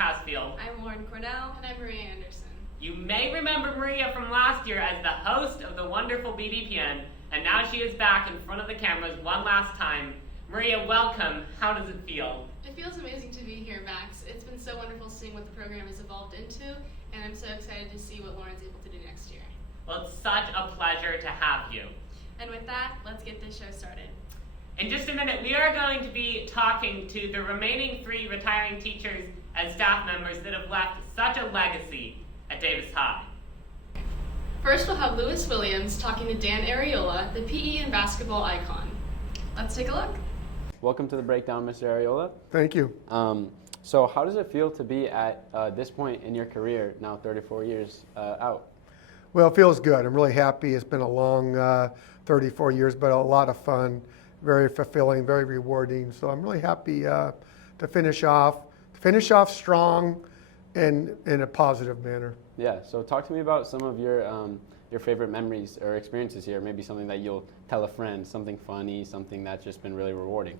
Casfield. I'm Lauren Cornell. And I'm Maria Anderson. You may remember Maria from last year as the host of the wonderful BDPN, and now she is back in front of the cameras one last time. Maria, welcome. How does it feel? It feels amazing to be here, Max. It's been so wonderful seeing what the program has evolved into, and I'm so excited to see what Lauren's able to do next year. Well, it's such a pleasure to have you. And with that, let's get this show started. In just a minute, we are going to be talking to the remaining 3 retiring teachers and staff members that have left such a legacy at Davis High. First, we'll have Lewis Williams talking to Dan Ariola, the PE and basketball icon. Let's take a look. Welcome to the Breakdown, Mr. Ariola. Thank you. So how does it feel to be at this point in your career, now 34 years out? Well, it feels good. I'm really happy. It's been a long 34 years, but a lot of fun, very fulfilling, very rewarding. So I'm really happy to finish off strong and in a positive manner. Yeah, so talk to me about some of your favorite memories or experiences here, maybe something that you'll tell a friend, something funny, something that's just been really rewarding.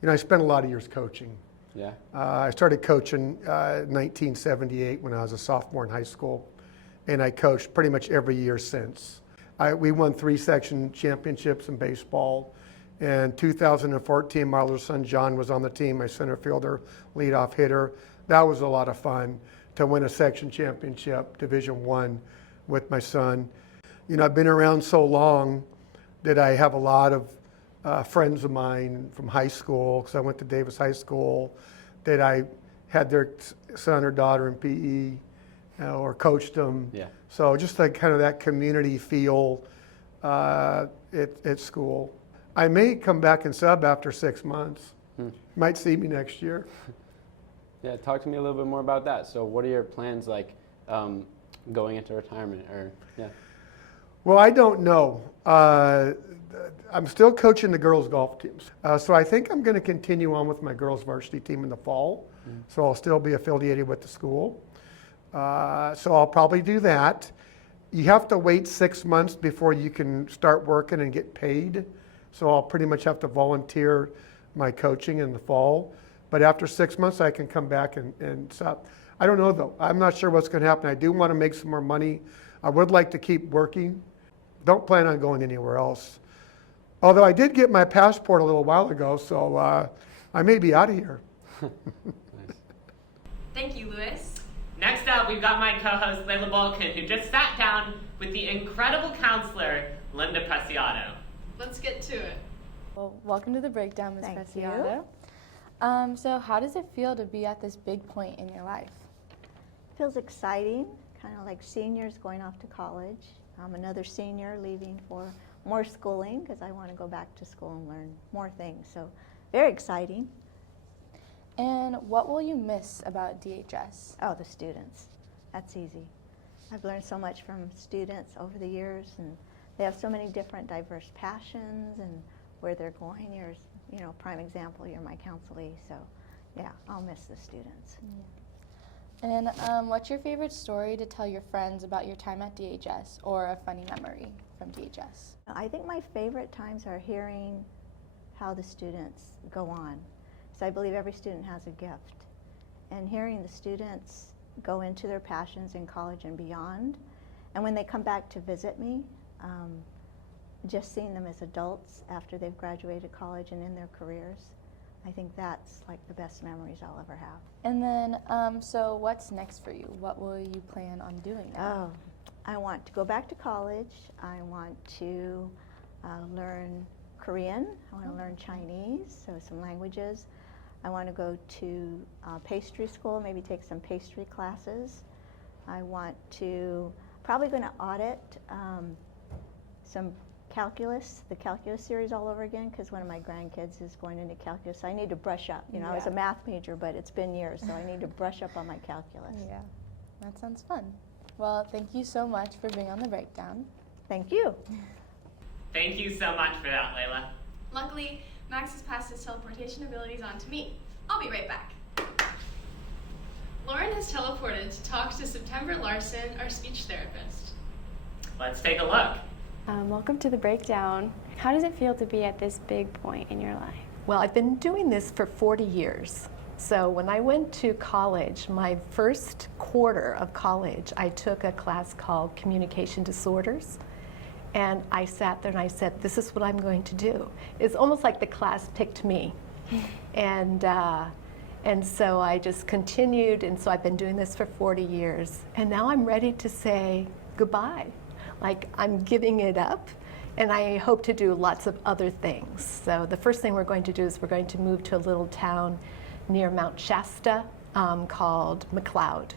You know, I spent a lot of years coaching. Yeah. I started coaching in 1978 when I was a sophomore in high school, and I coached pretty much every year since. We won 3 section championships in baseball. In 2014, my older son John was on the team, my center fielder, leadoff hitter. That was a lot of fun to win a section championship, Division I, with my son. You know, I've been around so long that I have a lot of friends of mine from high school, because I went to Davis High School, that I had their son or daughter in PE or coached them. Yeah. So just like kind of that community feel at school. I may come back and sub after 6 months. Might see me next year. Yeah, talk to me a little bit more about that. So what are your plans like going into retirement? Well, I don't know. I'm still coaching the girls' golf teams. So I think I'm going to continue on with my girls' varsity team in the fall. So I'll still be affiliated with the school. So I'll probably do that. You have to wait 6 months before you can start working and get paid. So I'll pretty much have to volunteer my coaching in the fall. But after 6 months, I can come back and stop. I don't know, though. I'm not sure what's going to happen. I do want to make some more money. I would like to keep working. Don't plan on going anywhere else. Although I did get my passport a little while ago, so I may be out of here. Nice. Thank you, Lewis. Next up, we've got my co-host Layla Balkan, who just sat down with the incredible counselor, Linda Preciado. Let's get to it. Well, welcome to the Breakdown, Ms. Thank Preciado. So how does it feel to be at this big point in your life? Feels exciting, kind of like seniors going off to college. I'm another senior leaving for more schooling because I want to go back to school and learn more things. So very exciting. And what will you miss about DHS? Oh, the students. That's easy. I've learned so much from students over the years, and they have so many different diverse passions and where they're going. You're, prime example, you're my counselee, so yeah, I'll miss the students. And what's your favorite story to tell your friends about your time at DHS, or a funny memory from DHS? I think my favorite times are hearing how the students go on. So I believe every student has a gift. And hearing the students go into their passions in college and beyond, and when they come back to visit me, just seeing them as adults after they've graduated college and in their careers, I think that's like the best memories I'll ever have. And then, so what's next for you? What will you plan on doing now? Oh, I want to go back to college. I want to learn Korean. I want to learn Chinese, so some languages. I want to go to pastry school, maybe take some pastry classes. I want to, probably going to audit some calculus, the calculus series all over again, because one of my grandkids is going into calculus. So I need to brush up. I was a math major, but it's been years, so I need to brush up on my calculus. Yeah, that sounds fun. Well, thank you so much for being on the Breakdown. Thank you. Thank you so much for that, Layla. Luckily, Max has passed his teleportation abilities on to me. I'll be right back. Lauren has teleported to talk to September Larson, our speech therapist. Let's take a look. Welcome to the Breakdown. How does it feel to be at this big point in your life? Well, I've been doing this for 40 years, So when I went to college, my first quarter of college, I took a class called Communication Disorders. And I sat there and I said, this is what I'm going to do. It's almost like the class picked me. And so I just continued, and so I've been doing this for 40 years. And now I'm ready to say goodbye. Like, I'm giving it up, and I hope to do lots of other things. So the first thing we're going to do is we're going to move to a little town near Mount Shasta called McLeod.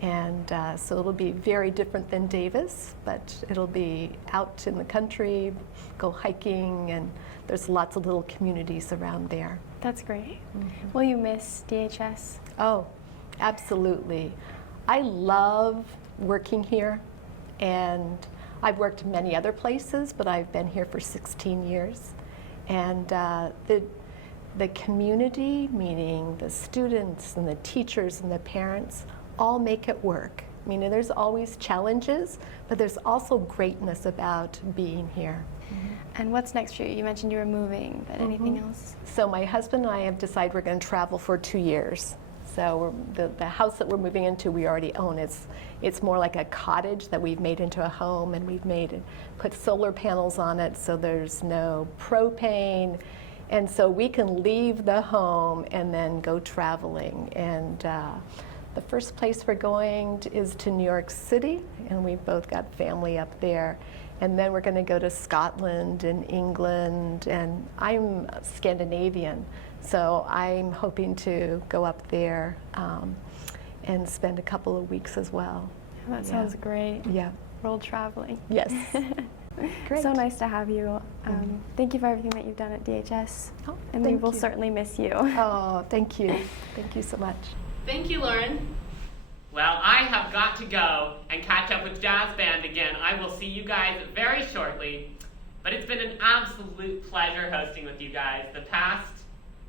And so it'll be very different than Davis, but it'll be out in the country, go hiking, and there's lots of little communities around there. That's great. Will you miss DHS? Oh, absolutely. I love working here, and I've worked in many other places, but I've been here for 16 years. And the community, meaning the students and the teachers and the parents, all make it work. I mean, there's always challenges, but there's also greatness about being here. And what's next for you? You mentioned you were moving, but anything else? So my husband and I have decided we're going to travel for 2 years. So the house that we're moving into, we already own. It's more like a cottage that we've made into a home, and we've put solar panels on it, so there's no propane. And so we can leave the home and then go traveling. And the first place we're going is to New York City, and we've both got family up there. And then we're going to go to Scotland and England, and I'm Scandinavian, so I'm hoping to go up there and spend a couple of weeks as well. That sounds great. Yeah. World traveling. Yes. Great. So nice to have you. Thank you for everything that you've done at DHS, Oh, and we thank will you. certainly miss you. Oh, thank you. Thank you so much. Thank you, Lauren. Well, I have got to go and catch up with Jazz Band again. I will see you guys very shortly. But it's been an absolute pleasure hosting with you guys, the past,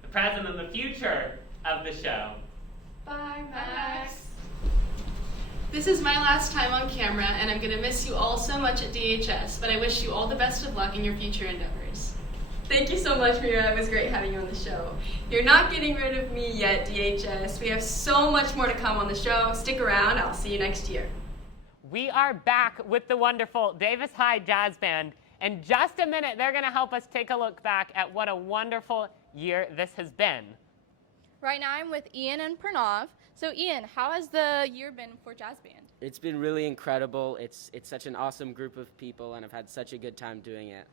the present, and the future of the show. Bye, Max. This is my last time on camera, and I'm going to miss you all so much at DHS, but I wish you all the best of luck in your future endeavors. Thank you so much, Mira. It was great having you on the show. You're not getting rid of me yet, DHS. We have so much more to come on the show. Stick around. I'll see you next year. We are back with the wonderful Davis High Jazz Band. In just a minute, they're going to help us take a look back at what a wonderful year this has been. Right now I'm with Ian and Pranav. So Ian, how has the year been for Jazz Band? It's been really incredible. It's such an awesome group of people, and I've had such a good time doing it.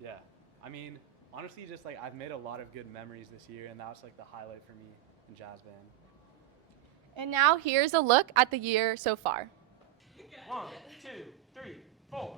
Yeah, I mean, honestly, just like I've made a lot of good memories this year, and that was like the highlight for me in Jazz Band. And now here's a look at the year so far. 1, 2, 3, 4.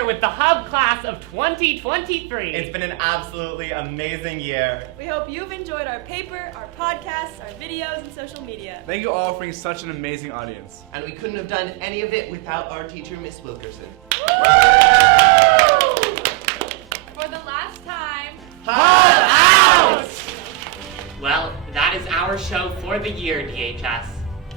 here with the Hub class of 2023. It's been an absolutely amazing year. We hope you've enjoyed our paper, our podcasts, our videos, and social media. Thank you all for being such an amazing audience. And we couldn't have done any of it without our teacher, Miss Wilkerson. For the last time, Hub out! Well, that is our show for the year, DHS.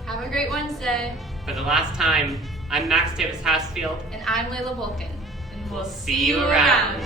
have a great Wednesday. For the last time, I'm Max Davis Housefield. And I'm Layla Vulcan. And we'll See you around.